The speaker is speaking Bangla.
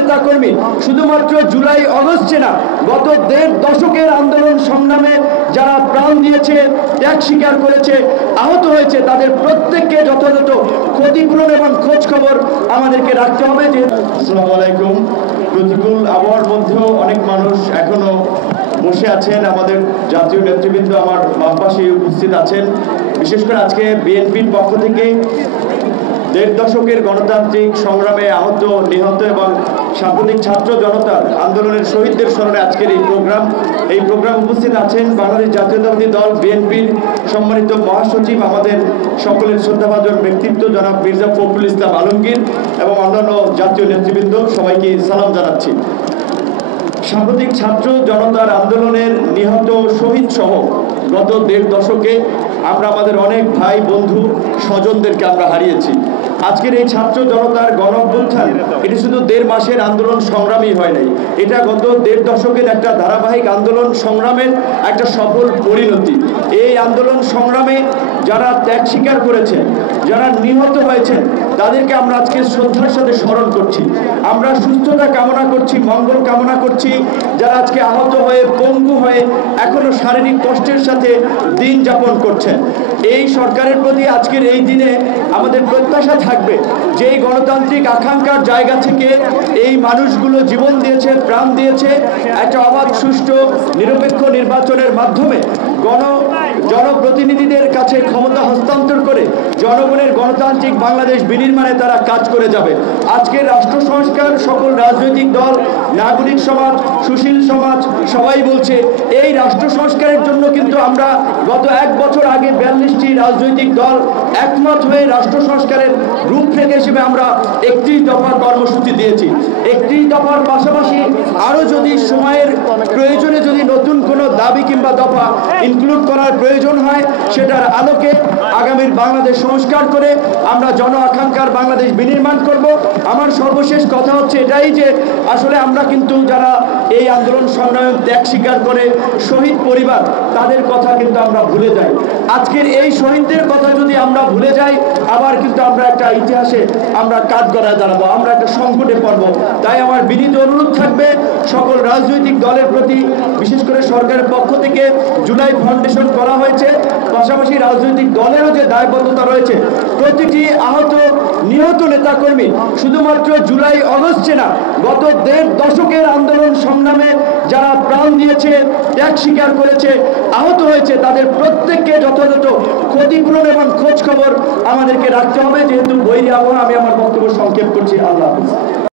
নেতাকর্মী শুধুমাত্র জুলাই আগস্টে না, গত 1.5 দশকের আন্দোলন সংগ্রামে যারা প্রাণ দিয়েছে, ত্যাগ স্বীকার করেছে, আহত হয়েছে, তাদের প্রত্যেককে যথাযথ ক্ষতিপূরণ এবং খোঁজ খবর আমাদেরকে রাখতে হবে। আসসালামু আলাইকুম। প্রতিকূল আবহাওয়ার মধ্যেও অনেক মানুষ এখনো বসে আছেন। আমাদের জাতীয় নেতৃবৃন্দ আমার বাম পাশে উপস্থিত আছেন। বিশেষ করে আজকে বিএনপির পক্ষ থেকে 1.5 দশকের গণতান্ত্রিক সংগ্রামে আহত, নিহত এবং সাম্প্রতিক ছাত্র জনতার আন্দোলনের শহীদদের স্মরণে আজকের এই প্রোগ্রাম উপস্থিত আছেন বাংলাদেশ জাতীয়তাবাদী দল বিএনপির সম্মানিত মহাসচিব, আমাদের সকলের শ্রদ্ধাভাজন ব্যক্তিত্ব জনাব মির্জা ফখরুল ইসলাম আলমগীর এবং অন্যান্য জাতীয় নেতৃবৃন্দ, সবাইকে সালাম জানাচ্ছি। সাম্প্রতিক ছাত্র জনতার আন্দোলনের নিহত শহীদ সহ গত 1.5 দশকে আমরা আমাদের অনেক ভাই বন্ধু স্বজনদেরকে আমরা হারিয়েছি। আজকের এই ছাত্র জনতার গণ অভ্যুত্থান এটি শুধু 1.5 মাসের আন্দোলন সংগ্রামই হয় নাই, এটা গত 1.5 দশকের একটা ধারাবাহিক আন্দোলন সংগ্রামের একটা সফল পরিণতি। এই আন্দোলন সংগ্রামে যারা ত্যাগ স্বীকার করেছেন, যারা নিহত হয়েছেন, তাদেরকে আমরা আজকে শ্রদ্ধার সাথে স্মরণ করছি। আমরা সুস্থতা কামনা করছি, মঙ্গল কামনা করছি। যারা আজকে আহত হয়ে, পঙ্গু হয়ে এখনো শারীরিক কষ্টের সাথে দিন যাপন করছেন, এই সরকারের প্রতি আজকের এই দিনে আমাদের প্রত্যাশা থাকবে যে এই গণতান্ত্রিক আকাঙ্ক্ষার জায়গা থেকে এই মানুষগুলো জীবন দিয়েছে, প্রাণ দিয়েছে, একটা অবাধ, সুষ্ঠু, নিরপেক্ষ নির্বাচনের মাধ্যমে জনপ্রতিনিধিদের কাছে ক্ষমতা হস্তান্তর করে জনগণের গণতান্ত্রিক বাংলাদেশ বিনির্মাণে তারা কাজ করে যাবে। আজকের রাষ্ট্র সংস্কার সকল রাজনৈতিক দল, নাগরিক সমাজ, সুশীল সমাজ সবাই বলছে এই রাষ্ট্র সংস্কারের জন্য কিন্তু আমরা গত 1 বছর আগে 42টি রাজনৈতিক দল একমত হয়ে রাষ্ট্র সংস্কারের রূপরেখা হিসেবে আমরা 31 দফার কর্মসূচি দিয়েছি। 31 দফার পাশাপাশি আরও যদি সময়ের প্রয়োজনে যদি নতুন কোনো দাবি কিংবা দফা ইনক্লুড করার প্রয়োজন হয়, সেটার আলোকে আগামীর বাংলাদেশ সংস্কার করে আমরা জন আকাঙ্ক্ষার বাংলাদেশ বিনির্মাণ করব। আমার সর্বশেষ কথা হচ্ছে এটাই যে আসলে আমরা কিন্তু যারা এই আন্দোলন সংগ্রামে ত্যাগ স্বীকার করে শহীদ পরিবার, তাদের কথা কিন্তু আমরা ভুলে যাই। আজকের এই শহীদদের কথা যদি আমরা ভুলে যাই, আবার কিন্তু আমরা একটা ইতিহাসে আমরা কাঠগড়ায় দাঁড়াবো, আমরা একটা সংকটে পড়ব। তাই আমার বিনীত অনুরোধ থাকবে সকল রাজনৈতিক দলের প্রতি, বিশেষ করে সরকারের পক্ষ থেকে জুলাই ফাউন্ডেশন করা হয়েছে, পাশাপাশি রাজনৈতিক দলেরও যে দায়বদ্ধতা রয়েছে, প্রতিটি আহত, নিহত নেতাকর্মী শুধুমাত্র জুলাই আগস্টে না, গত 1.5 দশকের আন্দোলন সংগ্রামে যারা প্রাণ দিয়েছে, ত্যাগ স্বীকার করেছে, আহত হয়েছে, তাদের প্রত্যেককে যথাযথ ক্ষতিপূরণ এবং খোঁজ খবর আমাদেরকে রাখতে হবে। যেহেতু বৈরী আবহাওয়া, আমি আমার বক্তব্য সংক্ষেপ করছি। আল্লাহ হাফেজ।